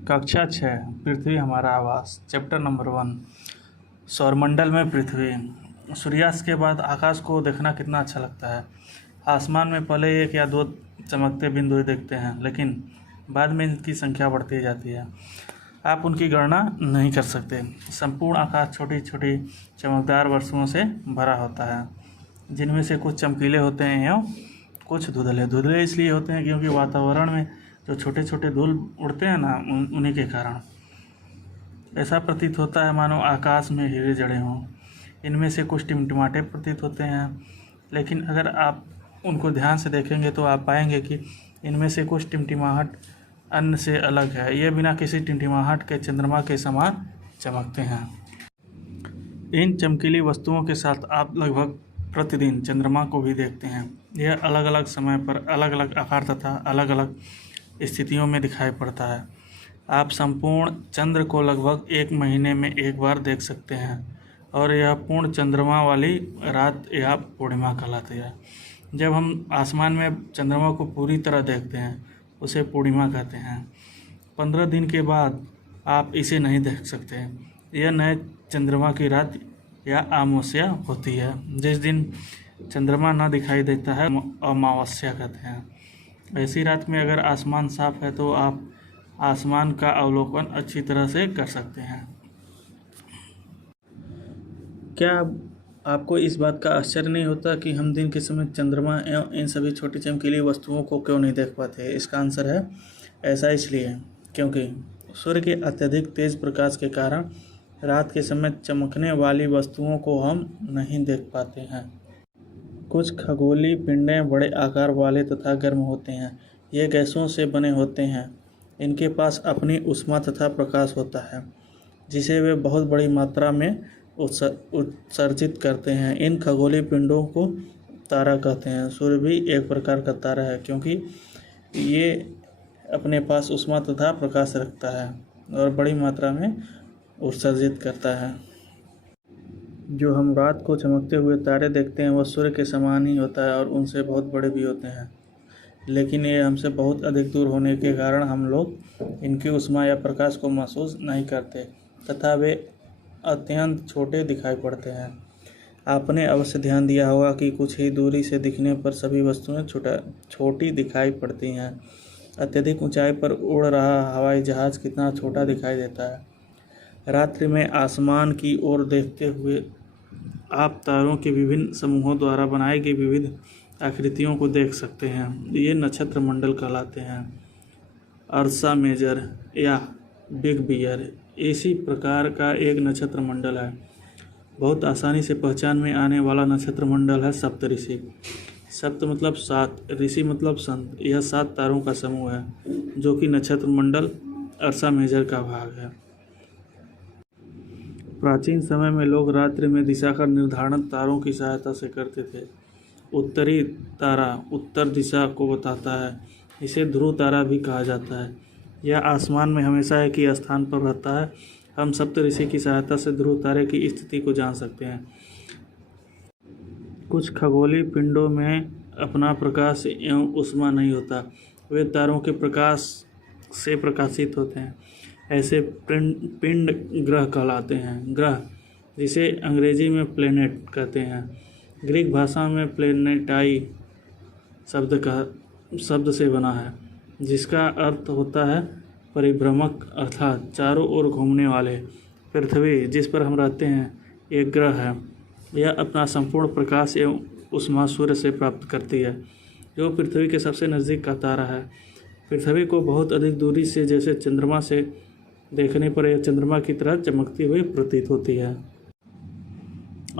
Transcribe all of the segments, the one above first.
कक्षा 6 पृथ्वी हमारा आवास। चैप्टर नंबर 1 सौरमंडल में पृथ्वी। सूर्यास्त के बाद आकाश को देखना कितना अच्छा लगता है। आसमान में पहले 1 या 2 चमकते बिंदु देखते हैं, लेकिन बाद में इनकी संख्या बढ़ती जाती है। आप उनकी गणना नहीं कर सकते। संपूर्ण आकाश छोटी छोटी चमकदार वस्तुओं से भरा होता है, जिनमें से कुछ चमकीले होते हैं एवं कुछ धुंधले। धुंधले इसलिए होते हैं क्योंकि वातावरण में जो छोटे छोटे धूल उड़ते हैं ना, उन्हीं के कारण ऐसा प्रतीत होता है मानो आकाश में हीरे जड़े हों। इनमें से कुछ टिमटिमाटे प्रतीत होते हैं, लेकिन अगर आप उनको ध्यान से देखेंगे तो आप पाएंगे कि इनमें से कुछ टिमटिमाहट अन्य से अलग है। ये बिना किसी टिमटिमाहट के चंद्रमा के समान चमकते हैं। इन चमकीली वस्तुओं के साथ आप लगभग प्रतिदिन चंद्रमा को भी देखते हैं। यह अलग अलग समय पर अलग अलग आकार तथा अलग अलग स्थितियों में दिखाई पड़ता है। आप संपूर्ण चंद्र को लगभग 1 महीने में एक बार देख सकते हैं, और यह पूर्ण चंद्रमा वाली रात या पूर्णिमा कहलाती है। जब हम आसमान में चंद्रमा को पूरी तरह देखते हैं, उसे पूर्णिमा कहते हैं। 15 दिन के बाद आप इसे नहीं देख सकते। यह नए चंद्रमा की रात या अमावस्या होती है। जिस दिन चंद्रमा न दिखाई देता है अमावस्या कहते हैं। ऐसी रात में अगर आसमान साफ है तो आप आसमान का अवलोकन अच्छी तरह से कर सकते हैं। क्या आपको इस बात का आश्चर्य नहीं होता कि हम दिन के समय चंद्रमा एवं इन सभी छोटी चमकीली वस्तुओं को क्यों नहीं देख पाते? इसका आंसर है ऐसा इसलिए क्योंकि सूर्य के अत्यधिक तेज प्रकाश के कारण रात के समय चमकने वाली वस्तुओं को हम नहीं देख पाते हैं। कुछ खगोलीय पिंडें बड़े आकार वाले तथा गर्म होते हैं। ये गैसों से बने होते हैं। इनके पास अपनी ऊष्मा तथा प्रकाश होता है, जिसे वे बहुत बड़ी मात्रा में उत्सर्जित करते हैं। इन खगोलीय पिंडों को तारा कहते हैं। सूर्य भी एक प्रकार का तारा है, क्योंकि ये अपने पास ऊष्मा तथा प्रकाश रखता है और बड़ी मात्रा में उत्सर्जित करता है। जो हम रात को चमकते हुए तारे देखते हैं, वह सूर्य के समान ही होता है और उनसे बहुत बड़े भी होते हैं, लेकिन ये हमसे बहुत अधिक दूर होने के कारण हम लोग इनकी ऊष्मा या प्रकाश को महसूस नहीं करते तथा वे अत्यंत छोटे दिखाई पड़ते हैं। आपने अवश्य ध्यान दिया होगा कि कुछ ही दूरी से दिखने पर सभी वस्तुएं छोटी दिखाई पड़ती हैं। अत्यधिक ऊंचाई पर उड़ रहा हवाई जहाज कितना छोटा दिखाई देता है। रात्रि में आसमान की ओर देखते हुए आप तारों के विभिन्न समूहों द्वारा बनाई गई विविध आकृतियों को देख सकते हैं। ये नक्षत्र मंडल कहलाते हैं। अर्सा मेजर या बिग बियर इसी प्रकार का एक नक्षत्र मंडल है। बहुत आसानी से पहचान में आने वाला नक्षत्र मंडल है सप्तऋषि। सप्त मतलब 7, ऋषि मतलब संत। यह 7 तारों का समूह है, जो कि नक्षत्र मंडल अर्सा मेजर का भाग है। प्राचीन समय में लोग रात्रि में दिशा का निर्धारण तारों की सहायता से करते थे। उत्तरी तारा उत्तर दिशा को बताता है। इसे ध्रुव तारा भी कहा जाता है। यह आसमान में हमेशा एक ही स्थान पर रहता है। हम सप्तऋषि की सहायता से ध्रुव तारे की स्थिति को जान सकते हैं। कुछ खगोलीय पिंडों में अपना प्रकाश एवं ऊष्मा नहीं होता। वे तारों के प्रकाश से प्रकाशित होते हैं। ऐसे पिंड ग्रह कहलाते हैं। ग्रह, जिसे अंग्रेजी में प्लेनेट कहते हैं, ग्रीक भाषा में प्लेनेटाई शब्द से बना है, जिसका अर्थ होता है परिभ्रमक, अर्थात चारों ओर घूमने वाले। पृथ्वी, जिस पर हम रहते हैं, एक ग्रह है। यह अपना संपूर्ण प्रकाश एवं ऊष्मा सूर्य से प्राप्त करती है, जो पृथ्वी के सबसे नज़दीक का तारा है। पृथ्वी को बहुत अधिक दूरी से जैसे चंद्रमा से देखने पर यह चंद्रमा की तरह चमकती हुई प्रतीत होती है।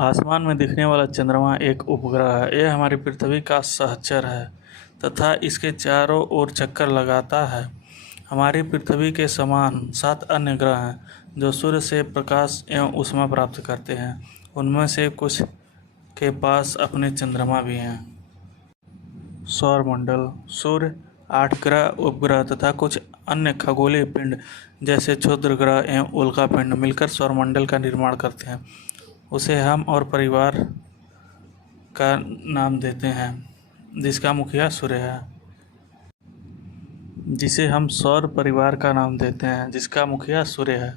आसमान में दिखने वाला चंद्रमा एक उपग्रह है। यह हमारी पृथ्वी का सहचर है तथा इसके चारों ओर चक्कर लगाता है। हमारी पृथ्वी के समान 7 अन्य ग्रह हैं, जो सूर्य से प्रकाश एवं ऊष्मा प्राप्त करते हैं। उनमें से कुछ के पास अपने चंद्रमा भी हैं। सौरमंडल, सूर्य, 8 ग्रह, उपग्रह तथा कुछ अन्य खगोलीय पिंड जैसे क्षुद्र ग्रह एवं उल्का पिंड मिलकर सौरमंडल का निर्माण करते हैं। उसे हम और परिवार का नाम देते हैं, जिसका मुखिया सूर्य है। जिसे हम सौर परिवार का नाम देते हैं, जिसका मुखिया सूर्य है।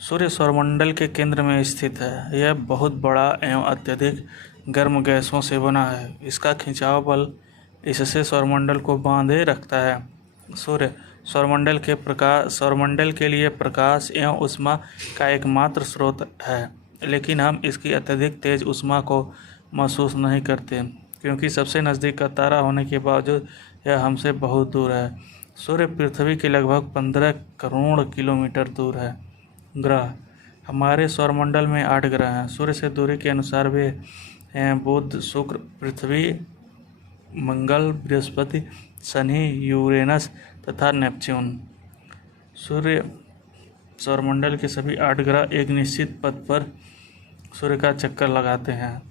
सूर्य सौरमंडल के केंद्र में स्थित है। यह बहुत बड़ा एवं अत्यधिक गर्म गैसों से बना है। इसका खिंचाव बल इससे सौरमंडल को बांधे रखता है। सूर्य सौरमंडल के लिए प्रकाश एवं ऊष्मा का एकमात्र स्रोत है, लेकिन हम इसकी अत्यधिक तेज ऊष्मा को महसूस नहीं करते, क्योंकि सबसे नज़दीक का तारा होने के बावजूद यह हमसे बहुत दूर है। सूर्य पृथ्वी के लगभग 15 करोड़ किलोमीटर दूर है। ग्रह। हमारे सौरमंडल में 8 ग्रह हैं। सूर्य से दूरी के अनुसार वे हैं बुध, शुक्र, पृथ्वी, मंगल, बृहस्पति, शनि, यूरेनस तथा नेपच्यून। सौरमंडल के सभी 8 ग्रह एक निश्चित पथ पर सूर्य का चक्कर लगाते हैं।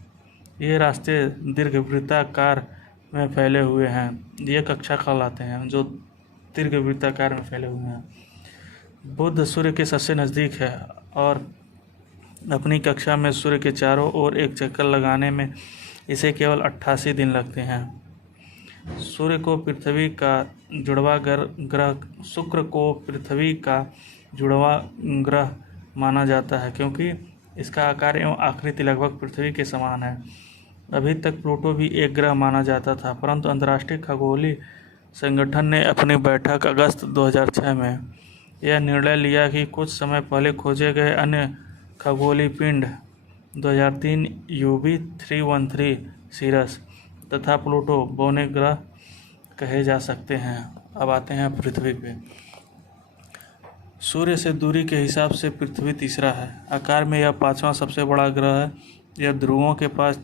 ये रास्ते दीर्घवृत्ताकार में फैले हुए हैं। ये कक्षा कहलाते हैं, जो दीर्घवृत्ताकार में फैले हुए हैं। बुध सूर्य के सबसे नज़दीक है और अपनी कक्षा में सूर्य के चारों ओर एक चक्कर लगाने में इसे केवल 88 दिन लगते हैं। सूर्य को पृथ्वी का जुड़वा ग्रह शुक्र को पृथ्वी का जुड़वा ग्रह माना जाता है, क्योंकि इसका आकार एवं आकृति लगभग पृथ्वी के समान है। अभी तक प्लूटो भी एक ग्रह माना जाता था, परंतु अंतर्राष्ट्रीय खगोलीय संगठन ने अपनी बैठक अगस्त 2006 में यह निर्णय लिया कि कुछ समय पहले खोजे गए अन्य खगोलीय पिंड 2003 UV 313 सीरस तथा प्लूटो बौने ग्रह कहे जा सकते हैं। अब आते हैं पृथ्वी पे। सूर्य से दूरी के हिसाब से पृथ्वी तीसरा है। आकार में यह 5वां सबसे बड़ा ग्रह है। यह ध्रुवों के पास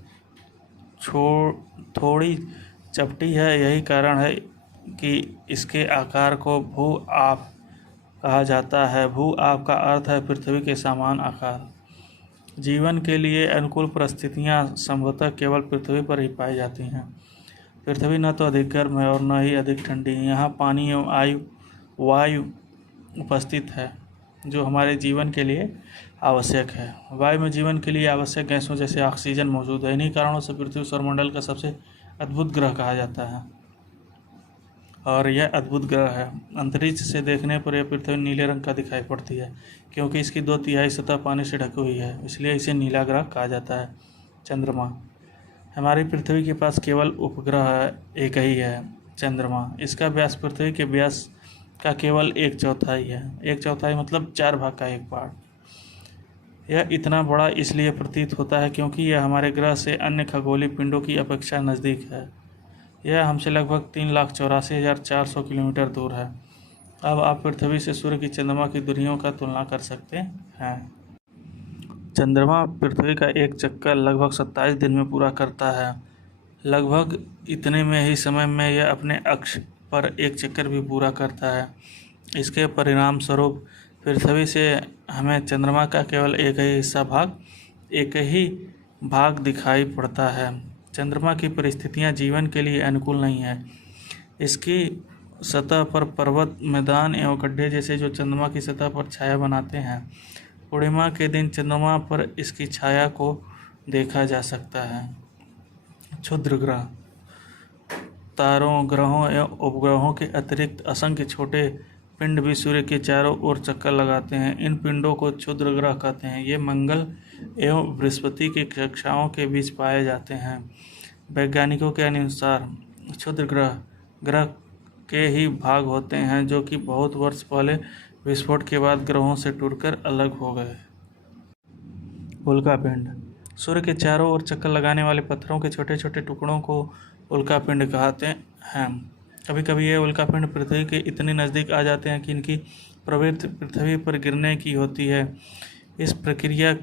थोड़ी चपटी है। यही कारण है कि इसके आकार को भू-आप कहा जाता है। भू-आप का अर्थ है पृथ्वी के समान आकार। जीवन के लिए अनुकूल परिस्थितियां संभवतः केवल पृथ्वी पर ही पाई जाती हैं। पृथ्वी न तो अधिक गर्म है और न ही अधिक ठंडी। यहाँ पानी एवं वायु उपस्थित है, जो हमारे जीवन के लिए आवश्यक है। वायु में जीवन के लिए आवश्यक गैसों जैसे ऑक्सीजन मौजूद है। इन्हीं कारणों से पृथ्वी सौरमंडल का सबसे अद्भुत ग्रह कहा जाता है और यह अद्भुत ग्रह है। अंतरिक्ष से देखने पर यह पृथ्वी नीले रंग का दिखाई पड़ती है, क्योंकि इसकी 2/3 सतह पानी से ढकी हुई है, इसलिए इसे नीला ग्रह कहा जाता है। चंद्रमा। हमारी पृथ्वी के पास केवल उपग्रह एक ही है, चंद्रमा। इसका व्यास पृथ्वी के व्यास का केवल 1/4 है। 1/4 मतलब 4 भाग का 1 पार्ट। यह इतना बड़ा इसलिए प्रतीत होता है क्योंकि यह हमारे ग्रह से अन्य खगोलीय पिंडों की अपेक्षा नज़दीक है। यह हमसे लगभग 3,84,400 किलोमीटर दूर है। अब आप पृथ्वी से सूर्य की चंद्रमा की दूरियों का तुलना कर सकते हैं। चंद्रमा पृथ्वी का एक चक्कर लगभग 27 दिन में पूरा करता है। लगभग इतने में ही समय में यह अपने अक्ष पर एक चक्कर भी पूरा करता है। इसके परिणाम स्वरूप पृथ्वी से हमें चंद्रमा का केवल एक ही भाग दिखाई पड़ता है। चंद्रमा की परिस्थितियां जीवन के लिए अनुकूल नहीं है। इसकी सतह पर पर्वत, मैदान एवं गड्ढे जैसे जो चंद्रमा की सतह पर छाया बनाते हैं। पूर्णिमा के दिन चंद्रमा पर इसकी छाया को देखा जा सकता है। क्षुद्र ग्रह। तारों, ग्रहों एवं उपग्रहों के अतिरिक्त असंख्य छोटे पिंड भी सूर्य के चारों ओर चक्कर लगाते हैं। इन पिंडों को क्षुद्र ग्रह कहते हैं। ये मंगल एवं बृहस्पति की कक्षाओं के बीच पाए जाते हैं। वैज्ञानिकों के अनुसार क्षुद्र ग्रह के ही भाग होते हैं, जो कि बहुत वर्ष पहले विस्फोट के बाद ग्रहों से टूटकर अलग हो गए। उल्कापिंड। सूर्य के चारों ओर चक्कर लगाने वाले पत्थरों के छोटे छोटे टुकड़ों को उल्कापिंड कहते हैं। कभी कभी ये उल्कापिंड पृथ्वी के इतने नज़दीक आ जाते हैं कि इनकी प्रवृत्ति पृथ्वी पर गिरने की होती है। इस प्रक्रिया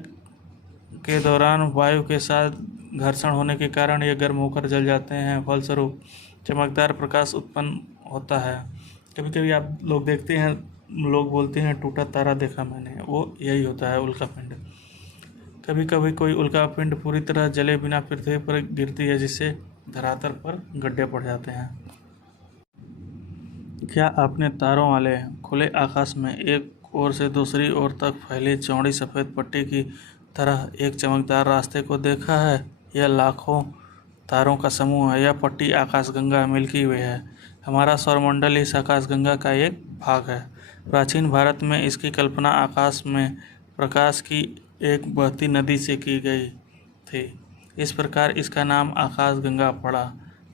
के दौरान वायु के साथ घर्षण होने के कारण ये गर्म होकर जल जाते हैं। फलस्वरूप चमकदार प्रकाश उत्पन्न होता है। कभी कभी आप लोग देखते हैं, लोग बोलते हैं टूटा तारा देखा मैंने, वो यही होता है उल्कापिंड। कभी कभी कोई उल्कापिंड पूरी तरह जले बिना पृथ्वी पर गिरती है, जिससे धरातल पर गड्ढे पड़ जाते हैं। क्या आपने तारों वाले खुले आकाश में एक ओर से दूसरी ओर तक फैली चौड़ी सफ़ेद पट्टी की तरह एक चमकदार रास्ते को देखा है? यह लाखों तारों का समूह है। यह पट्टी आकाशगंगा मिल्की वे है, हमारा सौरमंडल इस आकाशगंगा का एक भाग है। प्राचीन भारत में इसकी कल्पना आकाश में प्रकाश की एक बहती नदी से की गई थी। इस प्रकार इसका नाम आकाशगंगा पड़ा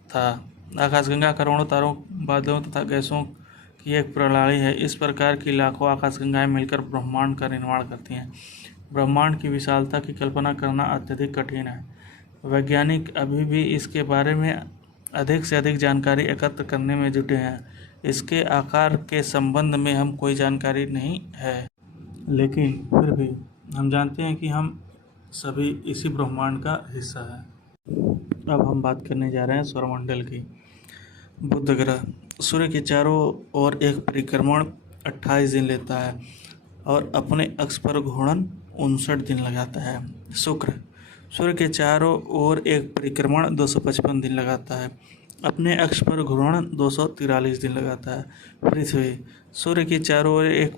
था। आकाशगंगा करोड़ों तारों, बादलों तथा गैसों की एक प्रणाली है। इस प्रकार की लाखों आकाशगंगाएं मिलकर ब्रह्मांड का निर्माण करती हैं। ब्रह्मांड की विशालता की कल्पना करना अत्यधिक कठिन है। वैज्ञानिक अभी भी इसके बारे में अधिक से अधिक जानकारी एकत्र करने में जुटे हैं। इसके आकार के संबंध में हम कोई जानकारी नहीं है, लेकिन फिर भी हम जानते हैं कि हम सभी इसी ब्रह्मांड का हिस्सा है। अब हम बात करने जा रहे हैं सौरमंडल की। बुध ग्रह सूर्य के चारों ओर एक परिक्रमण 28 दिन लेता है और अपने अक्ष पर घूर्णन 59 दिन लगाता है। शुक्र सूर्य के चारों ओर एक परिक्रमण 255 दिन लगाता है, अपने अक्ष पर घूर्णन 243 दिन लगाता है। पृथ्वी सूर्य के चारों ओर एक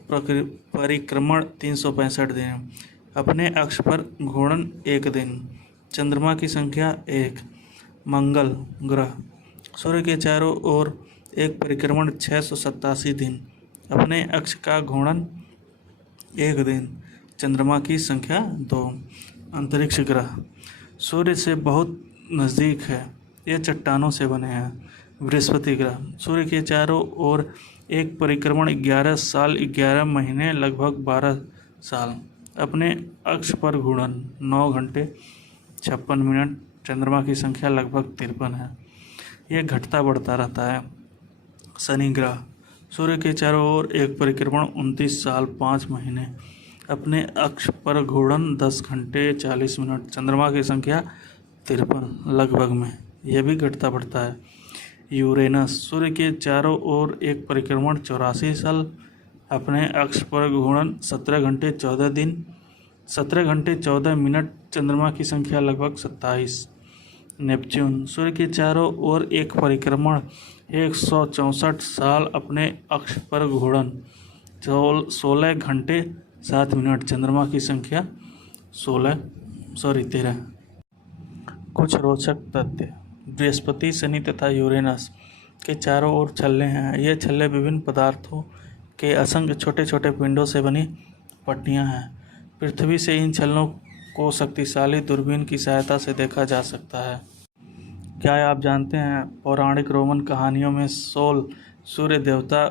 परिक्रमण 365 दिन, अपने अक्ष पर घूर्णन 1 दिन। चंद्रमा की संख्या 1। मंगल ग्रह सूर्य के चारों ओर एक परिक्रमण 687 दिन, अपने अक्ष का घूर्णन 1 दिन। चंद्रमा की संख्या 2। अंतरिक्ष ग्रह सूर्य से बहुत नज़दीक है, ये चट्टानों से बने हैं। बृहस्पति ग्रह सूर्य के चारों ओर एक परिक्रमण 11 साल 11 महीने लगभग 12 साल, अपने अक्ष पर घूर्णन 9 घंटे 56 मिनट। चंद्रमा की संख्या लगभग 53 है, यह घटता बढ़ता रहता है। शनि ग्रह सूर्य के चारों ओर एक परिक्रमण 29 साल 5 महीने, अपने अक्ष पर घूर्णन 10 घंटे 40 मिनट। चंद्रमा की संख्या 53 लगभग में, यह भी घटता बढ़ता है। यूरेनस सूर्य के चारों ओर एक परिक्रमण 84 साल, अपने अक्ष पर घूर्णन 17 घंटे 14 दिन 17 घंटे 14 मिनट। चंद्रमा की संख्या लगभग 27। नेपच्यून सूर्य के चारों ओर एक परिक्रमण 164 साल, अपने अक्ष पर घूर्णन 16 घंटे 7 मिनट। चंद्रमा की संख्या 13। कुछ रोचक तथ्य। बृहस्पति, शनि तथा यूरेनस के चारों ओर छल्ले हैं। ये छल्ले विभिन्न पदार्थों के असंख्य छोटे छोटे पिंडों से बनी पट्टियां हैं। पृथ्वी से इन छल्लों को शक्तिशाली दूरबीन की सहायता से देखा जा सकता है। क्या आप जानते हैं पौराणिक रोमन कहानियों में सोल सूर्य देवता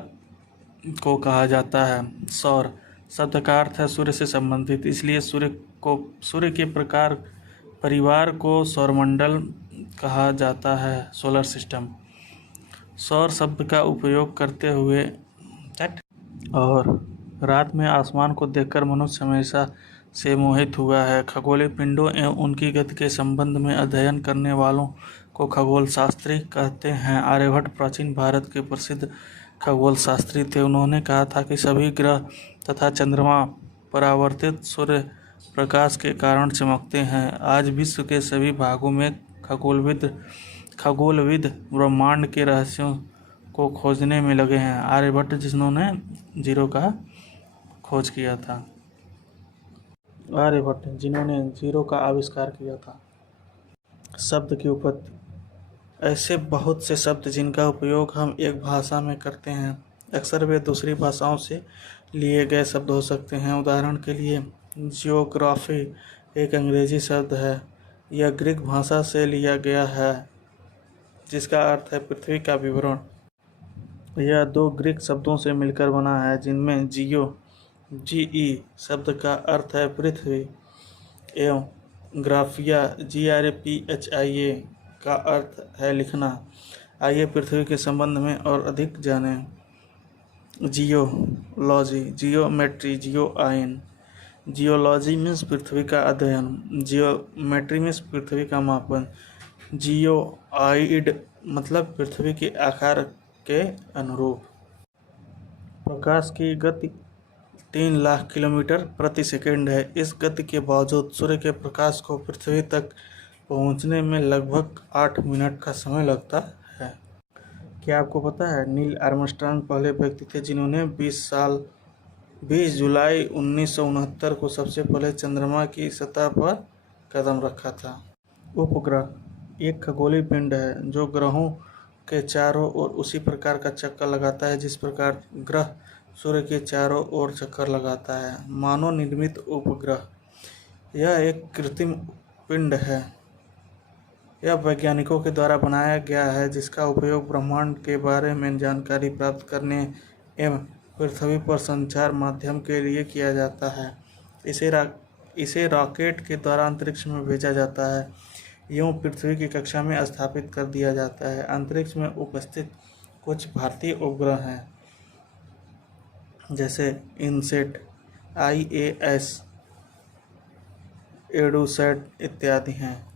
को कहा जाता है। सौर शब्द का अर्थ है सूर्य से संबंधित, इसलिए सूर्य के परिवार को सौरमंडल कहा जाता है, सोलर सिस्टम। सौर शब्द का उपयोग करते हुए और रात में आसमान को देखकर मनुष्य हमेशा से मोहित हुआ है। खगोलीय पिंडों एवं उनकी गति के संबंध में अध्ययन करने वालों को खगोल शास्त्री कहते हैं। आर्यभट्ट प्राचीन भारत के प्रसिद्ध खगोल शास्त्री थे। उन्होंने कहा था कि सभी ग्रह तथा चंद्रमा परावर्तित सूर्य प्रकाश के कारण चमकते हैं। आज विश्व के सभी भागों में खगोलविद ब्रह्मांड के रहस्यों को खोजने में लगे हैं। आर्यभट्ट जिन्होंने जीरो का खोज किया था, आर्यभट्ट जिन्होंने जीरो का आविष्कार किया था। शब्द की उत्पत्ति। ऐसे बहुत से शब्द जिनका उपयोग हम एक भाषा में करते हैं, अक्सर वे दूसरी भाषाओं से लिए गए शब्द हो सकते हैं। उदाहरण के लिए जियोग्राफी एक अंग्रेजी शब्द है। यह ग्रीक भाषा से लिया गया है, जिसका अर्थ है पृथ्वी का विवरण। यह 2 ग्रीक शब्दों से मिलकर बना है, जिनमें GE शब्द का अर्थ है पृथ्वी एवं ग्राफिया GRAPHIA का अर्थ है लिखना। आइए पृथ्वी के संबंध में और अधिक जानें। जियोलॉजी, जियोमेट्री, जियोआइन। जियोलॉजी मीन्स पृथ्वी का अध्ययन, जियोमेट्री मीन्स पृथ्वी का मापन, जियोआइड मतलब पृथ्वी के आकार के अनुरूप। प्रकाश की गति 3 लाख किलोमीटर प्रति सेकंड है। इस गति के बावजूद सूर्य के प्रकाश को पृथ्वी तक पहुंचने में लगभग 8 मिनट का समय लगता है। क्या आपको पता है नील आर्मस्ट्रांग पहले व्यक्ति थे जिन्होंने 20 जुलाई 1969 को सबसे पहले चंद्रमा की सतह पर कदम रखा था। उपग्रह एक खगोलीय पिंड है जो ग्रहों के चारों ओर उसी प्रकार का चक्कर लगाता है जिस प्रकार ग्रह सूर्य के चारों ओर चक्कर लगाता है। मानव निर्मित उपग्रह, यह एक कृत्रिम पिंड है। यह वैज्ञानिकों के द्वारा बनाया गया है जिसका उपयोग ब्रह्मांड के बारे में जानकारी प्राप्त करने एवं पृथ्वी पर संचार माध्यम के लिए किया जाता है। इसे रॉकेट के द्वारा अंतरिक्ष में भेजा जाता है, यूं पृथ्वी की कक्षा में स्थापित कर दिया जाता है। अंतरिक्ष में उपस्थित कुछ भारतीय उपग्रह हैं जैसे इनसेट, IAS, एडुसैट इत्यादि हैं।